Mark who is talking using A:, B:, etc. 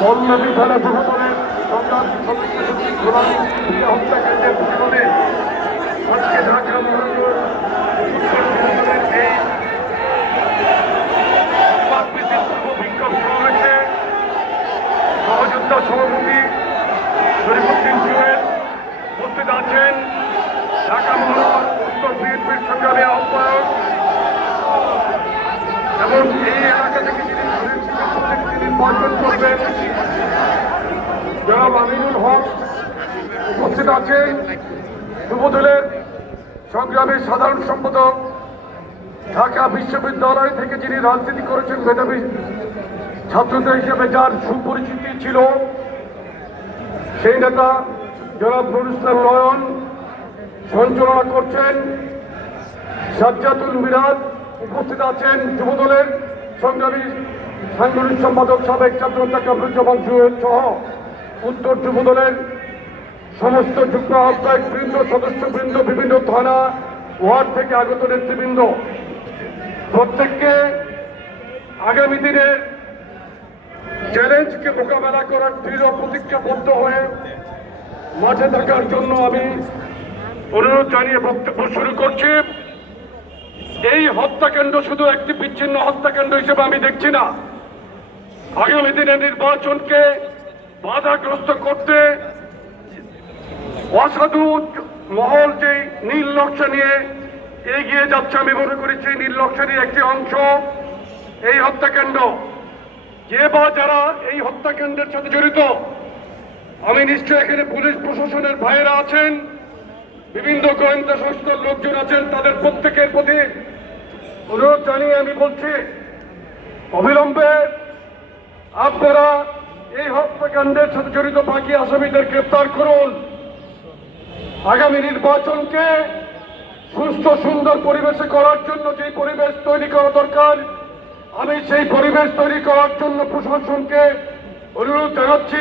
A: পল্লবী থানা যুবদলের উত্তর যুবদলের এই বাকবিদ্যুৎ পূর্ব বিক্ষোভ সমাবেশে সহযোদ্ধা সভাপতি শরীফুদ্দিন জুয়েল উপস্থিত আছেন ঢাকা মহানগর উত্তর বিএনপির সংগ্রামী আহ্বায়ক এবং এই এলাকা থেকে যিনি তিনি করবেন জনাব আমিনুল হক উপস্থিত আছেন যুবদলের সংগ্রামী সাধারণ সম্পাদক, ঢাকা বিশ্ববিদ্যালয় থেকে যিনি রাজনীতি করেছেন, মেধাবী ছাত্রদের হিসেবে যার সুপরিচিতি ছিল, সেই নেতা জনাব নুর ইসলাম নয়ন সঞ্চালনা করছেন। সাজ্জাতুল মিরাজ উপস্থিত আছেন, যুবদলের সংগ্রামী সাংগঠনিক সম্পাদক সাবেক ছাত্রনেতা কামরুজ্জামান জুয়েল সহ উত্তর যুবদলের সমস্ত যুগ্ম আহ্বায়ক বৃন্দ, সদস্যবৃন্দ, বিভিন্ন থানা ওয়ার্ড থেকে আগত নেতৃবৃন্দ, প্রত্যেককে আগামী দিনের চ্যালেঞ্জকে মোকাবেলা করার দৃঢ় প্রতিজ্ঞাবদ্ধ হয়ে মাঠে থাকার জন্য আমি অনুরোধ জানিয়ে বক্তব্য শুরু করছি। এই হত্যাকাণ্ড শুধু একটি বিচ্ছিন্ন হত্যাকাণ্ড হিসেবে আমি দেখছি না। আগামী দিনে নির্বাচনকে বাধাগ্রস্ত করতে অসাধু মহল যে নীল নকশা নিয়ে এগিয়ে যাচ্ছে, আমি মনে করি সেই নীল নকশারই একটি অংশ। এই হত্যাকাণ্ড, যে বা যারা এই হত্যাকাণ্ডের সাথে জড়িত, আমি নিশ্চয় এখানে পুলিশ প্রশাসনের ভাইয়েরা আছেন, বিভিন্ন গোয়েন্দা সংস্থার লোকজন আছেন, তাদের প্রত্যেকের প্রতি অনুরোধ জানিয়ে আমি বলছি, অবিলম্বে আপনারা এই হত্যাকাণ্ডের সাথে জড়িত বাকি আসামিদের গ্রেপ্তার করুন। আগামী নির্বাচনকে সুস্থ, সুন্দর পরিবেশে করার জন্য যে পরিবেশ তৈরি করা দরকার, আমি সেই পরিবেশ তৈরি করার জন্য প্রশাসনকে অনুরোধ জানাচ্ছি।